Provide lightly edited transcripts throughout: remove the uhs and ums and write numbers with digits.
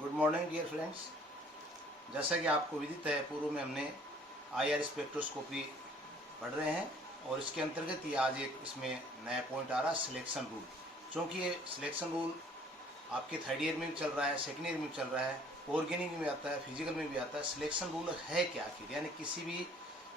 Good morning dear friends. जैसा कि आपको विदित है, पूर्व में हमने IR स्पेक्ट्रोस्कोपी पढ़ रहे हैं और इसके अंतर्गत ही आज एक इसमें नया पॉइंट आ रहा है, सिलेक्शन रूल। क्योंकि ये सिलेक्शन रूल आपके थर्ड ईयर में भी चल रहा है, सेकेंड ईयर में भी चल रहा है, ऑर्गेनिक में भी आता है, फिजिकल में भी आता है। सिलेक्शन रूल है क्या आखिर, यानी किसी भी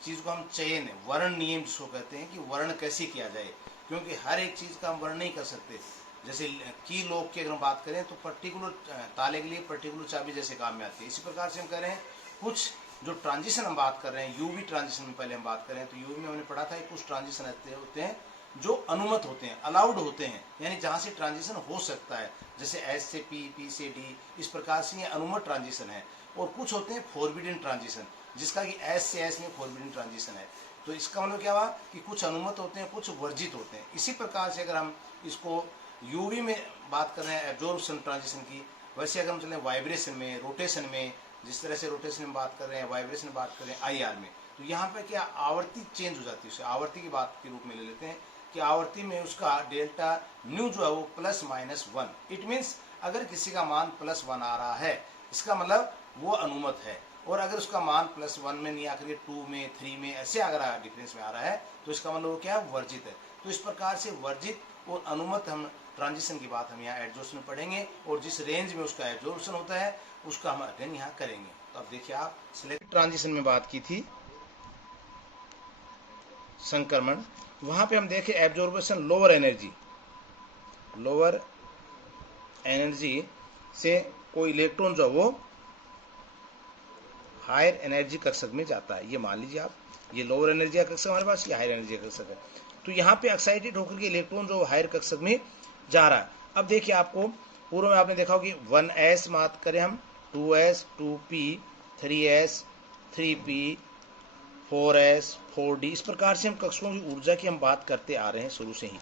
चीज़ को हम चयन, वर्ण नियम जिसको कहते हैं कि वर्ण कैसे किया जाए, क्योंकि हर एक चीज़ का हम वर्ण नहीं कर सकते। जैसे की लॉक की अगर हम बात करें तो पर्टिकुलर ताले के लिए पर्टिकुलर चाबी जैसे काम में आती है। इसी प्रकार से हम कह रहे हैं कुछ जो ट्रांजिशन हम बात कर रहे हैं, यूवी ट्रांजिशन में पहले हम बात करें तो यूवी में हमने पढ़ा था कि कुछ ट्रांजिशन ऐसे होते हैं जो अनुमत होते हैं, अलाउड होते हैं, यानी जहाँ से ट्रांजिशन हो सकता है, जैसे एस से पी, पी से डी, इस प्रकार से ये अनुमत ट्रांजिशन है। और कुछ होते हैं फॉरबिडन ट्रांजिशन, जिसका कि एस से एस में फॉरबिडन ट्रांजिशन है। तो इसका मतलब क्या हुआ कि कुछ अनुमत होते हैं, कुछ वर्जित होते हैं। इसी प्रकार से अगर हम इसको यूवी में बात कर रहे हैं एब्जॉर्प्शन ट्रांजिशन की, वैसे अगर हम चलें वाइब्रेशन में, रोटेशन में, जिस तरह से रोटेशन में बात कर रहे हैं, वाइब्रेशन में बात कर रहे हैं IR में, तो यहाँ पे क्या आवर्ती चेंज हो जाती है। उसे आवर्ती की बात के रूप में ले लेते हैं कि आवर्ती में उसका डेल्टा न्यू जो है वो +-1। इट मीन्स अगर किसी का मान +1 आ रहा है, इसका मतलब वो अनुमत है। और अगर उसका मान +1 में नहीं आकर के 2 में, 3 में ऐसे अगर डिफरेंस में आ रहा है तो इसका मतलब वो क्या है, वर्जित है। तो इस प्रकार से वर्जित और अनुमत हम ट्रांजिशन की बात हम यहाँ एब्जॉर्प्शन में पढ़ेंगे, और जिस रेंज में उसका एब्जॉर्प्शन होता है उसका हम अध्ययन यहाँ करेंगे। तो अब देखिए, आप सिलेक्ट ट्रांजिशन में बात की थी, संक्रमण, वहां पे हम देखें एब्जॉर्बेशन लोअर एनर्जी से कोई इलेक्ट्रॉन जो वो हायर एनर्जी कक्षक में जाता है। ये मान लीजिए आप, ये लोअर एनर्जी का कक्षक हमारे पास, ये हायर एनर्जी का कक्षक है। तो यहाँ पे एक्साइटेड होकर के इलेक्ट्रॉन जो हायर कक्षक में जा रहा है। अब देखिए, आपको पूर्व में आपने देखा हो कि 1s बात करें हम, 2s, 2p, 3s, 3p, 4s, 4d, इस प्रकार से हम कक्षकों की ऊर्जा की हम बात करते आ रहे हैं शुरू से ही।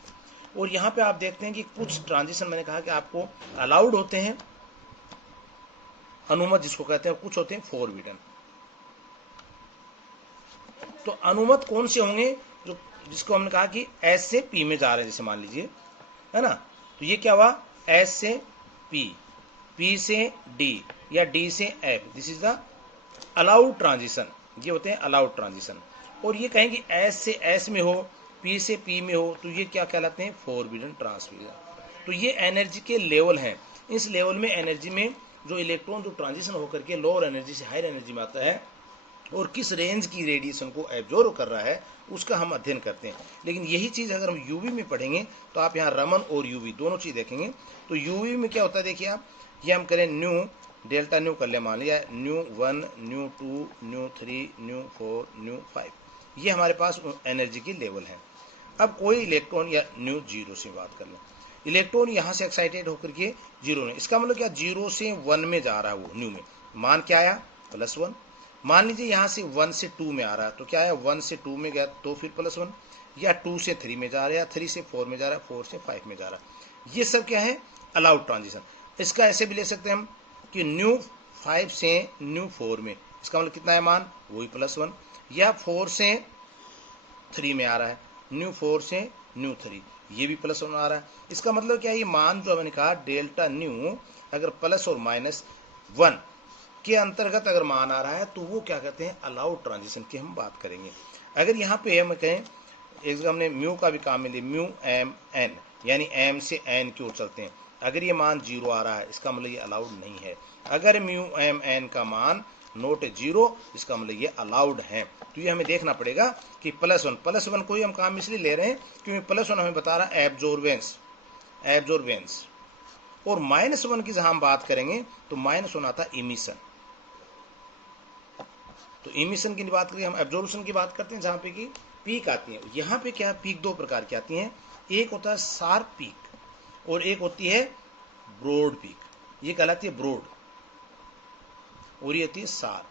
और यहाँ पे आप देखते हैं कि कुछ ट्रांजिशन मैंने कहा कि आपको अलाउड होते हैं, अनुमत जिसको कहते हैं, कुछ होते हैं फॉरबिडन। तो अनुमत कौन से होंगे, जो जिसको हमने कहा कि एस से पी में जा रहे हैं, जैसे मान लीजिए, है ना। तो ये क्या हुआ, एस से पी, पी से डी, या डी से F, this is the allowed transition. ये होते हैं अलाउड ट्रांजिशन। और ये कहेंगे एस से एस में हो, पी से पी में हो, तो ये क्या कहलाते हैं, फॉरबिडन ट्रांसफर। तो ये एनर्जी के लेवल हैं। इस लेवल में एनर्जी में जो इलेक्ट्रॉन जो ट्रांजिशन होकर के लोअर एनर्जी से हायर एनर्जी में आता है और किस रेंज की रेडिएशन को एब्जॉर्व कर रहा है, उसका हम अध्ययन करते हैं। लेकिन यही चीज़ अगर हम यूवी में पढ़ेंगे तो आप यहाँ रमन और यूवी दोनों चीज़ देखेंगे। तो यूवी में क्या होता है, देखिए आप, ये हम करें न्यू, डेल्टा न्यू कर ले, मान लिया न्यू1, न्यू2, न्यू3, न्यू4, न्यू5, ये हमारे पास एनर्जी की लेवल है। अब कोई इलेक्ट्रॉन या न्यू0 से बात कर लें, इलेक्ट्रॉन यहाँ से एक्साइटेड होकर के 0 में, इसका मतलब क्या, 0 से 1 में जा रहा है वो न्यू में, मान क्या आया, +1। मान लीजिए यहाँ से 1 से 2 में आ रहा है, तो क्या है, 1 से 2 में गया तो फिर +1, या 2 से 3 में जा रहा है, या 3 से 4 में जा रहा है, 4 से 5 में जा रहा है। ये सब क्या है, अलाउड ट्रांजिशन। इसका ऐसे भी ले सकते हैं हम कि न्यू5 से न्यू4 में, इसका मतलब कितना है मान, वही +1, या 4 से 3 में आ रहा है, न्यू4 से न्यू3, ये भी +1 आ रहा है। इसका मतलब क्या है, ये मान जो मैंने कहा डेल्टा न्यू अगर प्लस और -1 के अंतर्गत अगर मान आ रहा है तो वो क्या कहते हैं, अलाउड ट्रांजिशन की हम बात करेंगे। अगर यहाँ पे हम कहें, एक जगह हमने म्यू का भी काम मिले, म्यू एम एन, यानी एम से एन की ओर चलते हैं, अगर ये मान 0 आ रहा है, इसका मतलब ये अलाउड नहीं है। अगर म्यू एम एन का मान नोट 0, इसका मतलब ये अलाउड है। तो ये हमें देखना पड़ेगा कि +1 को ही हम काम इसलिए ले रहे हैं क्योंकि +1 हमें बता रहा है एब्जॉर्बेंस, और -1 की जहां हम बात करेंगे तो -1 आता है इमिशन। तो इमिशन की बात करें, हम एब्जॉर्प्शन की बात करते हैं, जहां पे कि पीक आती है। यहाँ पे क्या, पीक दो प्रकार की आती हैं, एक होता है शार्प पीक और एक होती है ब्रॉड पीक। ये कहलाती है ब्रॉड और ये होती है शार्प।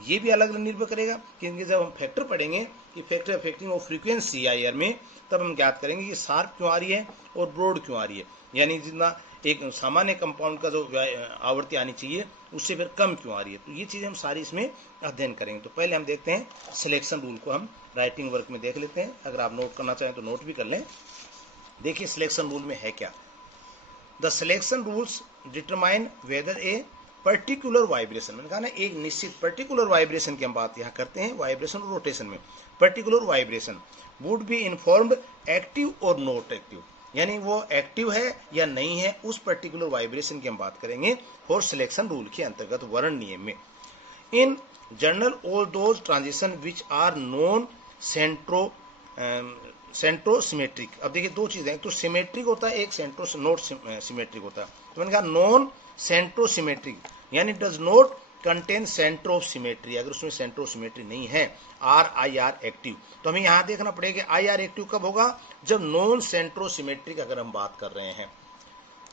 ये भी अलग अलग निर्भर करेगा, क्योंकि जब हम फैक्टर पढ़ेंगे कि factor affecting of frequency IR में, तब हम ज्ञात करेंगे कि शार्प क्यों आ रही है और ब्रॉड क्यों आ रही है, यानी जितना एक सामान्य कंपाउंड का जो आवृत्ति आनी चाहिए उससे फिर कम क्यों आ रही है। तो ये चीज़ें हम सारी इसमें अध्ययन करेंगे। तो पहले हम देखते हैं सिलेक्शन रूल को, हम राइटिंग वर्क में देख लेते हैं। अगर आप नोट करना चाहें तो नोट भी कर लें। देखिए सिलेक्शन रूल में है क्या। The selection rules determine whether a particular vibration, मैंने कहा ना एक निश्चित पर्टिकुलर वाइब्रेशन की हम बात यहाँ करते हैं, वाइब्रेशन और रोटेशन में। Particular vibration would be informed active और नॉट एक्टिव, यानी वो एक्टिव है या नहीं है, उस पर्टिकुलर वाइब्रेशन की हम बात करेंगे फॉर सिलेक्शन रूल के अंतर्गत, वर्ण नियम में। In general all those transition which are non centrosymmetric. अब देखिए दो चीजें, एक तो सिमेट्रिक होता है, एक नॉट सिमेट्रिक होता है। तो मैंने कहा नॉन सेंट्रोसिमेट्रिक यानी does not contain centre of symmetry, अगर उसमें सेंटर ऑफ सिमेट्री नहीं है, RIR एक्टिव, तो हमें यहां देखना पड़ेगा IR एक्टिव कब होगा, जब नॉन सेंट्रोसिमेट्रिक अगर हम बात कर रहे हैं।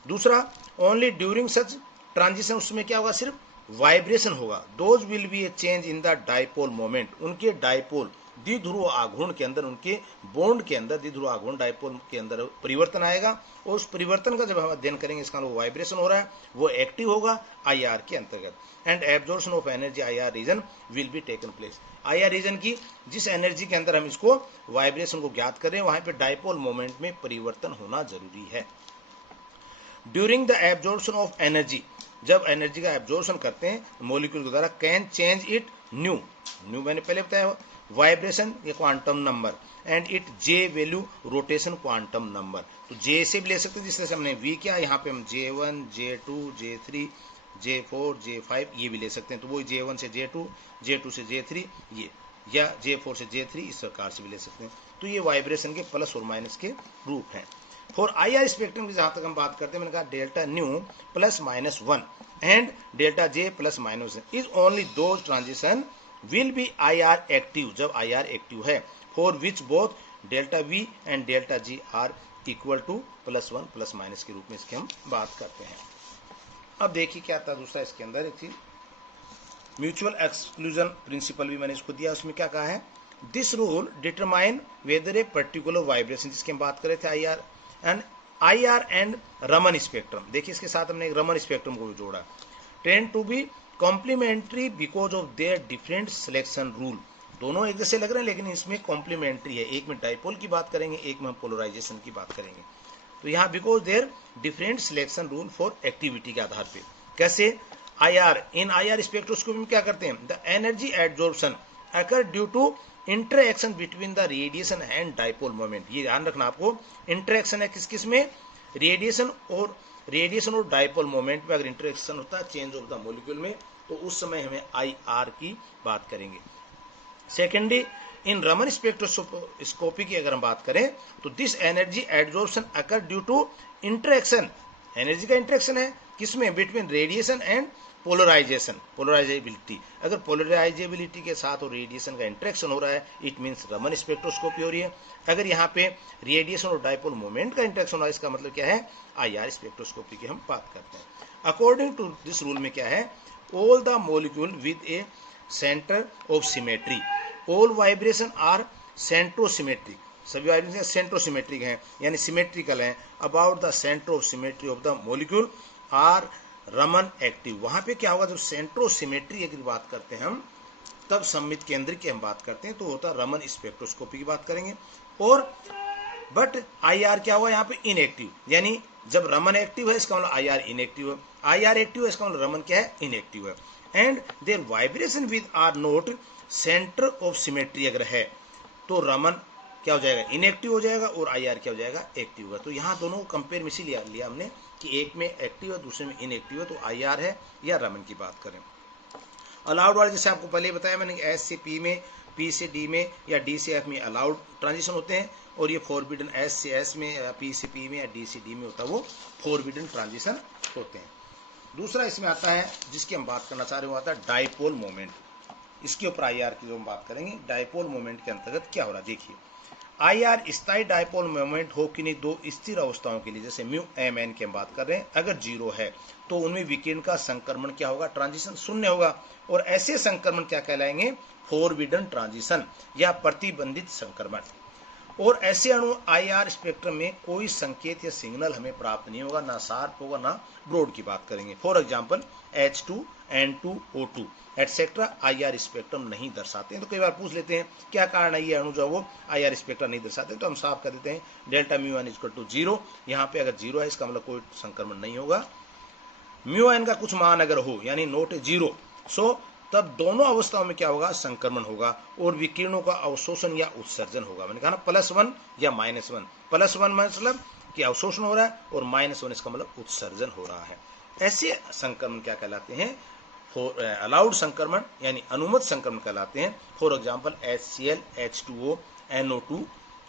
दूसरा, ओनली ड्यूरिंग सच ट्रांजिशन, उसमें क्या होगा, सिर्फ वाइब्रेशन होगा। Those will be A change in the dipole moment, उनके डाइपोल द्विध्रुव आघूर्ण के अंदर, उनके बॉन्ड के अंदर द्विध्रुव आघूर्ण डाइपोल के अंदर परिवर्तन आएगा, और उस परिवर्तन का जब हम अध्ययन करेंगे, इसका वो वाइब्रेशन हो रहा है, वो एक्टिव होगा IR के अंतर्गत। And absorption of energy IR region will be taken place, IR region की जिस एनर्जी के अंदर हम इसको वाइब्रेशन को ज्ञात कर रहे हैं, वहां पे डाइपोल मोमेंट में परिवर्तन होना जरूरी है। During the absorption of energy, जब एनर्जी का एब्जॉर्प्शन करते हैं मॉलिक्यूल के द्वारा, कैन चेंज इट न्यू मैंने पहले बताया, वाइब्रेशन या quantum number, and it J value rotation quantum number. तो J से भी ले सकते हैं, जिस तरह से हमने V किया, यहाँ पे हम J1 J2 J3 J4 J5 ये भी ले सकते हैं, तो वो J1 से J2 J2 से J3 ये, या J4 से J3 इस प्रकार से भी ले सकते हैं। तो ये वाइब्रेशन के प्लस और माइनस के रूप हैं। फॉर IR स्पेक्ट्रम की जहां तक हम बात करते हैं, मैंने कहा delta nu plus minus 1 and delta J plus minus is only those transition will be IR active, जब IR एक्टिव है, for which both delta V and delta G are equal to +1 plus minus के रूप में इसकी हम बात करते हैं। अब देखिए क्या था दूसरा इसके अंदर एक चीज, म्यूचुअल एक्सक्लूजन प्रिंसिपल भी मैंने इसको दिया, उसमें क्या कहा है, this rule determine whether a particular vibration, जिसकी हम बात कर रहे थे IR एंड रमन स्पेक्ट्रम, देखिए इसके साथ हमने एक रमन स्पेक्ट्रम को भी जोड़ा, tend to be complementary because of their different selection rule, दोनों एक जैसे लग रहे हैं लेकिन इसमें कॉम्प्लीमेंट्री है, एक में डाइपोल की बात करेंगे, एक में हम पोलराइजेशन की बात करेंगे। तो यहाँ because their different selection rule for activity के आधार पे, कैसे IR इन IR स्पेक्ट्रोस्कोपी में क्या करते हैं, the energy absorption occur due to interaction between the radiation and dipole moment, ये ध्यान रखना आपको, इंटरएक्शन है किस किस में, रेडिएशन और डाइपोल मोमेंट में अगर इंटरएक्शन होता है चेंज ऑफ द मॉलिक्यूल में, तो उस समय हमें IR की बात करेंगे। सेकेंडली, इन रमन स्पेक्ट्रोस्कोपी की अगर हम बात करें, तो this energy absorption occur due to interaction, energy का इंटरेक्शन है किसमें, बिटवीन रेडिएशन एंड पोलराइजेबिलिटी, अगर पोलराइजेबिलिटी के साथ और रेडिएशन का इंटरेक्शन हो रहा है, इट मीन्स रमन स्पेक्ट्रोस्कोपी हो रही है। अगर यहाँ पे रेडिएशन और डाइपोल मोमेंट का इंटरेक्शन हो रहा है, इसका मतलब क्या है, IR स्पेक्ट्रोस्कोपी की हम बात करते हैं। अकॉर्डिंग टू दिस रूल में क्या है, all the molecule with a centre of symmetry, all vibration are centrosymmetric, सभी वाइब्रेशन सेंट्रोसिमेट्रिक हैं यानी सिमेट्रिकल हैं, about the centre of symmetry of the molecule are Raman active. वहां पे क्या होगा, जब सेंट्रोसिमेट्री की बात करते हैं हम, तब सममित केंद्र की हम बात करते हैं, तो होता है रमन स्पेक्ट्रोस्कोपी की बात करेंगे। और बट IR क्या हुआ यहाँ पे, इनएक्टिव, यानी जब रमन एक्टिव है इसका मतलब IR इनएक्टिव है, IR एक्टिव है इसका मतलब रमन क्या है, इनएक्टिव है। And their vibration with are not centre of symmetry अगर है, तो रमन क्या हो जाएगा, इनएक्टिव हो जाएगा, और IR क्या हो जाएगा, एक्टिव होगा। तो यहाँ दोनों को कंपेयर में इसीलिए लिया हमने कि एक में एक्टिव है दूसरे में इनएक्टिव है, तो IR है या रमन की बात करें। अलाउड वाले जैसे आपको पहले बताया मैंने, S से P में, P से D में या D से F में अलाउड ट्रांजिशन होते हैं, और ये फॉरबिडन S से S में या P से P में या D से D में होता है, वो फॉरबिडन ट्रांजिशन होते हैं। दूसरा इसमें आता है जिसकी हम बात करना चाह रहे हो, आता है डाइपोल मोमेंट, इसके ऊपर IR की जो हम बात करेंगे, डाइपोल मोमेंट के अंतर्गत क्या हो रहा है। देखिए IR स्थायी डाइपोल मोमेंट हो कि नहीं दो स्थिर अवस्थाओं के लिए, जैसे μmn की हम बात कर रहे हैं, अगर जीरो है तो उनमें विकिरण का संक्रमण क्या होगा, ट्रांजिशन शून्य होगा, और ऐसे संक्रमण क्या कहलाएंगे, फॉरबिडन ट्रांजिशन या प्रतिबंधित संक्रमण। और ऐसे अणु IR स्पेक्ट्रम में कोई संकेत या सिग्नल हमें प्राप्त नहीं होगा, ना शार्प होगा ना ब्रॉड की बात करेंगे। For example H2 N2 O2 etcetera IR spectrum नहीं दर्शाते हैं। तो कई बार पूछ लेते हैं क्या कारण है ये अणु जो वो IR स्पेक्ट्रम नहीं दर्शाते, तो हम साफ कर देते हैं डेल्टा μ1 = 0, यहाँ पे अगर 0 है इसका मतलब कोई संक्रमण नहीं होगा। म्यू एन का कुछ मान अगर हो यानी नोट जीरो, सो तब दोनों अवस्थाओं में क्या होगा, संक्रमण होगा और विकिरणों का अवशोषण या उत्सर्जन होगा। मैंने कहा ना +1 या -1, +1 मतलब कि अवशोषण हो रहा है और -1 इसका मतलब उत्सर्जन हो रहा है। ऐसे संक्रमण क्या कहलाते हैं, फॉर अलाउड संक्रमण यानी अनुमत संक्रमण कहलाते हैं। For example HCl, H2O, NO2।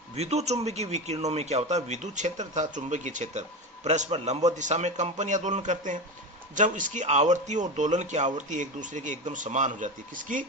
विद्युत चुंबकीय विकिरणों में क्या होता है, विद्युत क्षेत्र तथा चुंबकीय क्षेत्र परस्पर लंबवत दिशा में कंपन या दोलन करते हैं। जब इसकी आवर्ती और दोलन की आवृत्ति एक दूसरे के एकदम समान हो जाती है, किसकी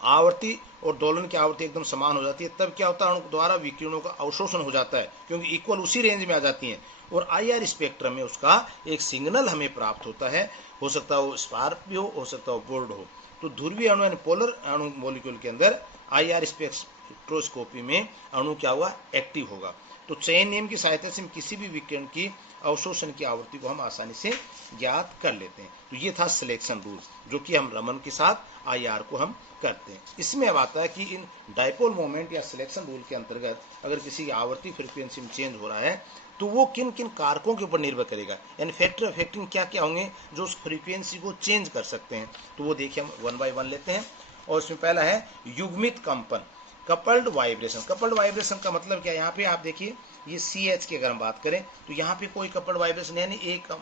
आवर्ती और दोलन की आवृत्ति एकदम समान हो जाती है, तब क्या होता है, अणु द्वारा विकिरणों का अवशोषण हो जाता है क्योंकि इक्वल उसी रेंज में आ जाती हैं और IR स्पेक्ट्रम में उसका एक सिग्नल हमें प्राप्त होता है। हो सकता है वो स्पार्क भी हो सकता है वो बोर्ड हो। तो ध्रुवीय अणु यानी पोलर अणु मॉलिक्यूल के अंदर IR स्पेक्ट्रोस्कोपी में अणु क्या होगा, एक्टिव होगा। तो चयन नियम की सहायता से हम किसी भी विकिरण की अवशोषण की आवृत्ति को हम आसानी से ज्ञात कर लेते हैं। तो ये था सिलेक्शन रूल्स, जो कि हम रमन के साथ IR को हम करते हैं। इसमें अब आता है कि इन डाइपोल मोमेंट या सिलेक्शन रूल के अंतर्गत अगर किसी की आवर्ती फ्रीक्वेंसी में चेंज हो रहा है तो वो किन किन कारकों के ऊपर निर्भर करेगा, यानी फैक्टर अफेक्टिंग क्या क्या होंगे जो उस फ्रीक्वेंसी को चेंज कर सकते हैं। तो वो देखिए हम 1 बाय 1 लेते हैं। और इसमें पहला है युग्मित कंपन, कपल्ड वाइब्रेशन। कपल्ड वाइब्रेशन का मतलब क्या है, यहाँ पे आप देखिए ये CH की अगर हम बात करें तो यहाँ पे कोई कपल्ड वाइब्रेशन यानी एक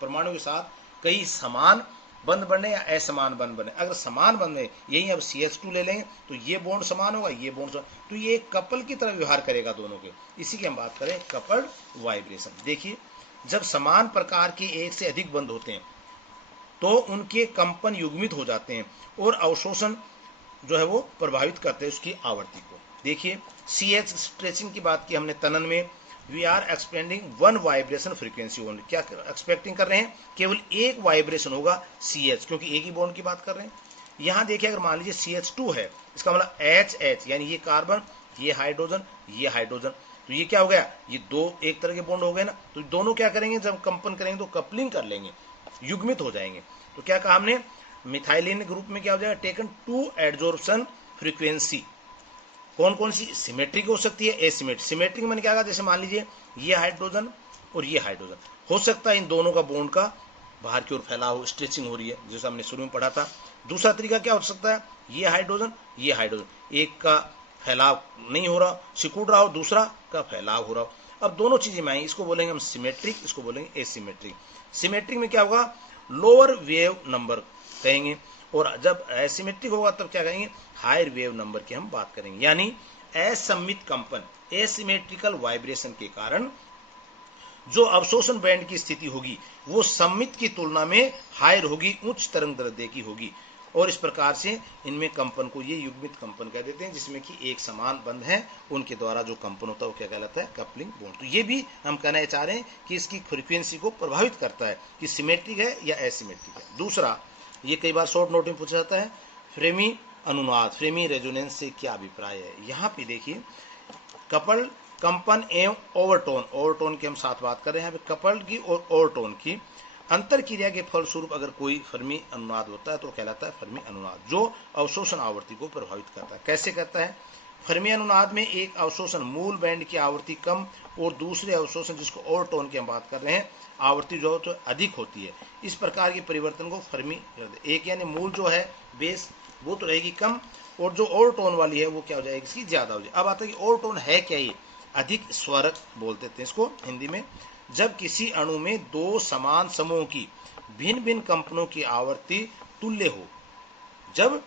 परमाणु के साथ कई समान बंध बनने या असमान बंध बने। अगर समान बंधे, यही अब CH2 ले लेंगे तो ये बॉन्ड समान होगा, ये बॉन्ड समान, तो ये एक कपल की तरह व्यवहार करेगा दोनों के। इसी की हम बात करें कपल्ड वाइब्रेशन। देखिए जब समान प्रकार के एक से अधिक बंध होते हैं तो उनके कंपन युग्मित हो जाते हैं और अवशोषण जो है वो प्रभावित करते हैं उसकी आवृत्ति को। देखिए CH स्ट्रेचिंग की बात की हमने तनन में, we are expending 1 vibration frequency only. क्या एक्सपेक्टिंग कर रहे हैं, केवल एक वाइब्रेशन होगा CH, क्योंकि एक ही बॉन्ड की बात कर रहे हैं। यहाँ देखिए अगर मान लीजिए CH2 है, इसका मतलब HH यानी ये कार्बन, ये हाइड्रोजन, ये हाइड्रोजन, तो ये क्या हो गया, ये दो एक तरह के बॉन्ड हो गए ना। तो दोनों क्या करेंगे, जब कंपन करेंगे तो कपलिंग कर लेंगे, युग्मित हो जाएंगे। तो क्या कहा हमने, मिथाइलिन ग्रुप में क्या हो जाएगा, टेकन 2 एडजॉर्प्शन फ्रीक्वेंसी। कौन कौन सी, सिमेट्रिक हो सकती है, एसिमेट्रिक। सिमेट्रिक मैंने क्या कहा, जैसे मान लीजिए ये हाइड्रोजन और ये हाइड्रोजन, हो सकता है इन दोनों का बॉन्ड का बाहर की ओर फैलाव, स्ट्रेचिंग हो रही है, जैसे हमने शुरू में पढ़ा था। दूसरा तरीका क्या हो सकता है, ये हाइड्रोजन, एक का फैलाव नहीं हो रहा, सिकुड़ रहा हो, दूसरा का फैलाव हो रहा हो। अब दोनों चीजें में आई, इसको बोलेंगे हम सिमेट्रिक, इसको बोलेंगे एसिमेट्रिक। सिमेट्रिक में क्या होगा, लोअर वेव नंबर कहेंगे, और जब एसिमेट्रिक होगा तब क्या कहेंगे, हायर वेव नंबर की हम बात करेंगे। यानी असम्मित कंपन, एसिमेट्रिकल वाइब्रेशन के कारण जो अवशोषण बैंड की स्थिति होगी वो सम्मित की तुलना में हायर होगी, उच्च तरंग दैर्ध्य की होगी, और इस प्रकार से इनमें कंपन को ये युग्मित कंपन कह देते हैं, जिसमें कि एक समान बंध है उनके द्वारा जो कंपन होता है वो क्या कहलाता है, कपलिंग बॉन्ड। तो ये भी हम कहना चाह रहे हैं कि इसकी फ्रीक्वेंसी को प्रभावित करता है कि सिमेट्रिक है या एसिमेट्रिक है। दूसरा, ये कई बार शॉर्ट नोट में पूछा जाता है, फ्रेमी अनुनाद, फ्रेमी रेजोनेंस से क्या अभिप्राय है। यहाँ पे देखिए कपल कंपन एवं ओवरटोन, ओवरटोन की हम साथ बात कर रहे हैं यहाँ पे, कपल्ड की और ओवरटोन की अंतर क्रिया के फलस्वरूप अगर कोई फर्मी अनुनाद होता है तो कहलाता है फर्मी अनुनाद, जो अवशोषण आवृत्ति को प्रभावित करता है। कैसे करता है, फर्मी अनुनाद में एक अवशोषण मूल बैंड की आवृत्ति कम और दूसरे अवशोषण जिसको ओवरटोन की हम बात कर रहे हैं आवृत्ति जो तो अधिक होती है। इस प्रकार के परिवर्तन को फर्मी, एक यानी मूल जो है बेस वो तो रहेगी कम, और जो ओवरटोन वाली है वो क्या हो जाएगी, इसकी ज्यादा हो जाएगी। अब आता है कि ओवरटोन है क्या, ये अधिक स्वरक बोल देते हैं इसको हिंदी में। जब किसी अणु में दो समान समूहों की भिन्न भिन्न कंपनों की आवृत्ति तुल्य हो, जब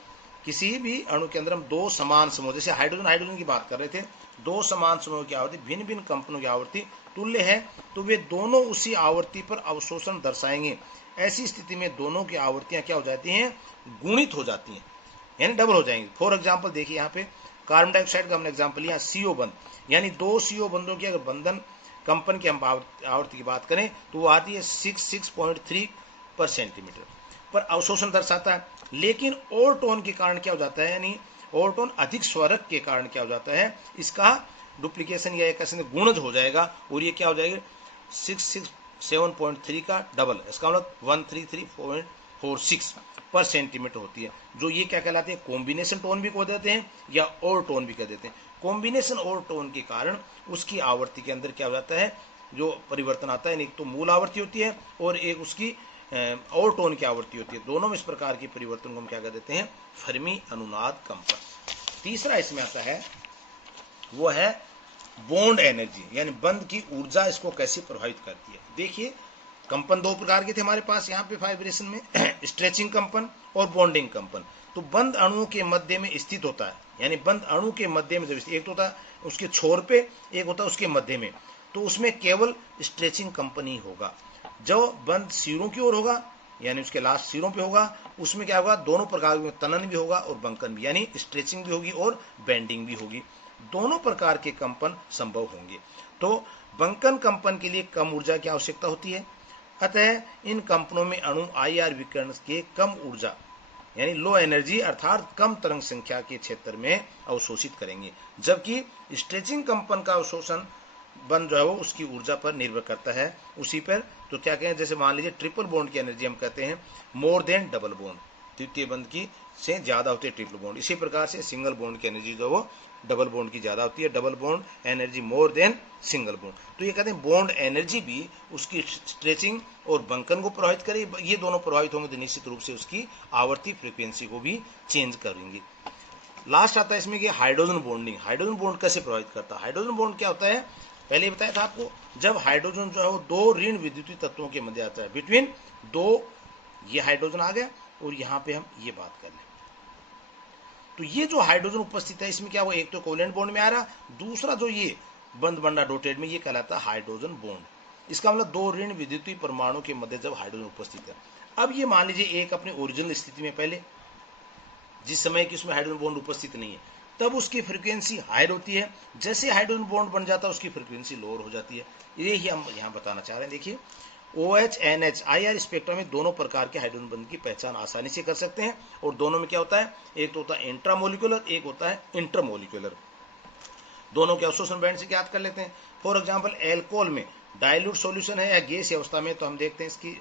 किसी भी अणु के अंदर हम दो समान समूह, जैसे हाइड्रोजन की बात कर रहे थे, दो समान समूह की आवृत्ति भिन्न भिन्न कंपनों की आवृत्ति तुल्य है तो वे दोनों उसी आवृत्ति पर अवशोषण दर्शाएंगे। ऐसी स्थिति में दोनों की आवृत्तियां क्या हो जाती हैं, गुणित हो जाती हैं, यानी डबल हो जाएंगी। फॉर एग्जाम्पल देखिए यहाँ पे कार्बन डाइऑक्साइड का हमने एग्जाम्पल लिया, CO बंध, यानी दो CO बंधों की अगर बंधन कंपन की हम आवृत्ति की बात करें तो वो आती है 6.3 पर सेंटीमीटर पर अवशोषण दर्शाता है। लेकिन ओवरटोन के कारण क्या हो जाता है, यानी ओवरटोन अधिक स्वरक के कारण क्या हो जाता है, इसका डुप्लीकेशन या एक गुणज हो जाएगा और ये क्या हो जाएगा 667.3 का डबल, इसका मतलब 133.46 पर सेंटीमीटर होती है, जो ये क्या कहलाते हैं, कॉम्बिनेशन टोन भी कह देते हैं या ओवरटोन भी कह देते हैं। कॉम्बिनेशन ओवरटोन के कारण उसकी आवृत्ति के अंदर क्या हो जाता है, जो परिवर्तन आता है, एक तो मूल आवृत्ति होती है और एक उसकी और टोन की आवृत्ति होती है। दोनों में इस प्रकार के परिवर्तन को हम क्या कह देते हैं, फर्मी अनुनाद कंपन। तीसरा इसमें आता है वो है बॉन्ड एनर्जी, यानी बंध की ऊर्जा इसको कैसे प्रभावित करती है। देखिए कंपन दो प्रकार के थे हमारे पास यहाँ पे वाइब्रेशन में, स्ट्रेचिंग कंपन और बॉन्डिंग कंपन। तो बंद अणुओं के मध्य में स्थित होता है, यानी बंद अणु के मध्य में जब एक तो होता है उसके छोर पे, एक होता है उसके मध्य में, तो उसमें केवल स्ट्रेचिंग कंपन ही होगा। जो बंद सिरों की ओर होगा, यानी उसके लास्ट सिरों पे होगा, उसमें क्या होगा, दोनों प्रकार में तनन भी होगा और बंकन भी, यानी स्ट्रेचिंग भी होगी और बेंडिंग भी होगी। दोनों प्रकार के कंपन संभव होंगे। तो बंकन कंपन के लिए कम ऊर्जा की आवश्यकता होती है, अतः इन कंपनों में अणु IR विकिरण के कम ऊर्जा यानी लो एनर्जी अर्थात कम तरंग संख्या के क्षेत्र में अवशोषित करेंगे, जबकि स्ट्रेचिंग कंपन का अवशोषण बंद जो है वो उसकी ऊर्जा पर निर्भर करता है उसी पर। तो क्या कहें, जैसे मान लीजिए ट्रिपल बॉन्ड की एनर्जी हम कहते हैं मोर देन डबल बॉन्ड, तृतीय बंध की से ज्यादा होती है ट्रिपल बॉन्ड। इसी प्रकार से सिंगल बॉन्ड की एनर्जी जो वो डबल बॉन्ड की ज्यादा होती है, double bond energy more than single bond. तो ये कहते हैं बॉन्ड एनर्जी भी उसकी स्ट्रेचिंग और बंकन को प्रभावित करे, ये दोनों प्रभावित होंगे तो निश्चित रूप से उसकी आवर्ती फ्रीक्वेंसी को भी चेंज करेंगे। लास्ट आता है इसमें कि हाइड्रोजन बॉन्डिंग। हाइड्रोजन बॉन्ड कैसे प्रभावित करता है। हाइड्रोजन बॉन्ड क्या होता है, पहले बताया था आपको, जब हाइड्रोजन जो है वो दो ऋण विद्युतीय तत्वों के मध्य आता है, बिटवीन दो, ये हाइड्रोजन आ गया और यहाँ पे हम ये बात कर लें, तो ये जो हाइड्रोजन उपस्थित है इसमें क्या हुआ, एक तो कोवेलेंट बॉन्ड में आ रहा, दूसरा जो ये बंद बंडा डोटेड में, ये कहलाता है हाइड्रोजन बॉन्ड। इसका मतलब दो ऋण विद्युतीय परमाणु के मध्य जब हाइड्रोजन उपस्थित है। अब ये मान लीजिए एक अपने ओरिजिनल स्थिति में, पहले जिस समय कि उसमें हाइड्रोजन बॉन्ड उपस्थित नहीं है, तब उसकी फ्रीक्वेंसी हाई होती है, जैसे हाइड्रोजन बॉन्ड बन जाता है उसकी फ्रीक्वेंसी लोअर हो जाती है। ये ही हम यहाँ बताना चाह रहे हैं। देखिए OH NH IR स्पेक्ट्रम में दोनों प्रकार के हाइड्रोजन बंध की पहचान आसानी से कर सकते हैं, और दोनों में क्या होता है, एक तो होता है इंट्रामोलिकुलर, एक होता है इंटरमोलिकुलर। दोनों के अवशोषण बैंड से याद कर लेते हैं। फॉर एग्जाम्पल एल्कोहल में डाइल्यूट सॉल्यूशन है या गैस अवस्था में, तो हम देखते हैं इसकी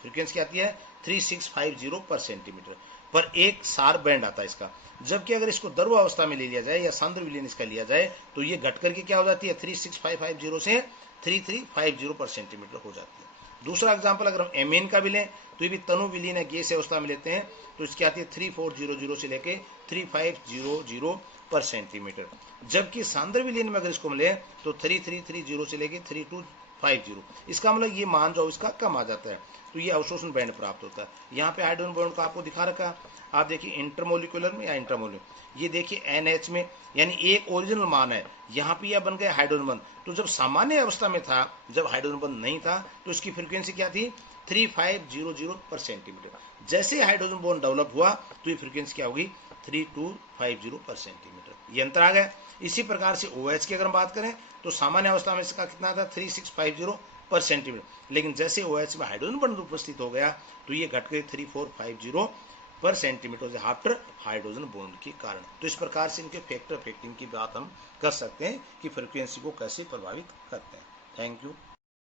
फ्रीक्वेंसी क्या आती है 3650 पर सेंटीमीटर पर एक सार बैंड आता है इसका। जबकि अगर इसको द्रव अवस्था में ले लिया जाए या सांद्र विलीन इसका लिया जाए तो ये घट करके क्या हो जाती है 36550 से 3350 पर सेंटीमीटर हो जाती है। दूसरा एग्जाम्पल अगर हम एमीन का भी लें तो ये भी तनु विलीन है गैस अवस्था में लेते हैं, तो इसकी आती है 3400 से लेके 3500 पर सेंटीमीटर। जबकि सांद्र विलीन में अगर इसको मिले तो 3330 से लेके 3250, इसका मतलब ये मान जो इसका कम आ जाता है, तो ये अवशोषण बैंड प्राप्त होता है। यहाँ पे हाइड्रोजन बॉन्ड को आपको दिखा रखा, आप देखिए इंटरमोलिकुलर में या इंटरमोलिकुलर, ये देखिए NH में, यानी एक ओरिजिनल मान है, यहाँ पे यह बन गया हाइड्रोजन बंध। तो जब सामान्य अवस्था में था, जब हाइड्रोजन बंध नहीं था, तो इसकी फ्रीक्वेंसी क्या थी 3500 पर सेंटीमीटर। जैसे हाइड्रोजन बॉन्ड डेवलप हुआ तो ये फ्रीक्वेंसी क्या होगी 3250 पर सेंटीमीटर, ये अंतर आ गया। इसी प्रकार से OH की अगर हम बात करें तो सामान्य अवस्था में इसका कितना था 3650 पर सेंटीमीटर, लेकिन जैसे OH में हाइड्रोजन बॉन्ड उपस्थित हो गया तो ये घट गए 3450 पर सेंटीमीटर आफ्टर हाइड्रोजन बॉन्ड के कारण। तो इस प्रकार से इनके फैक्टर इफेक्टिंग की बात हम कर सकते हैं कि फ्रीक्वेंसी को कैसे प्रभावित करते हैं। Thank you.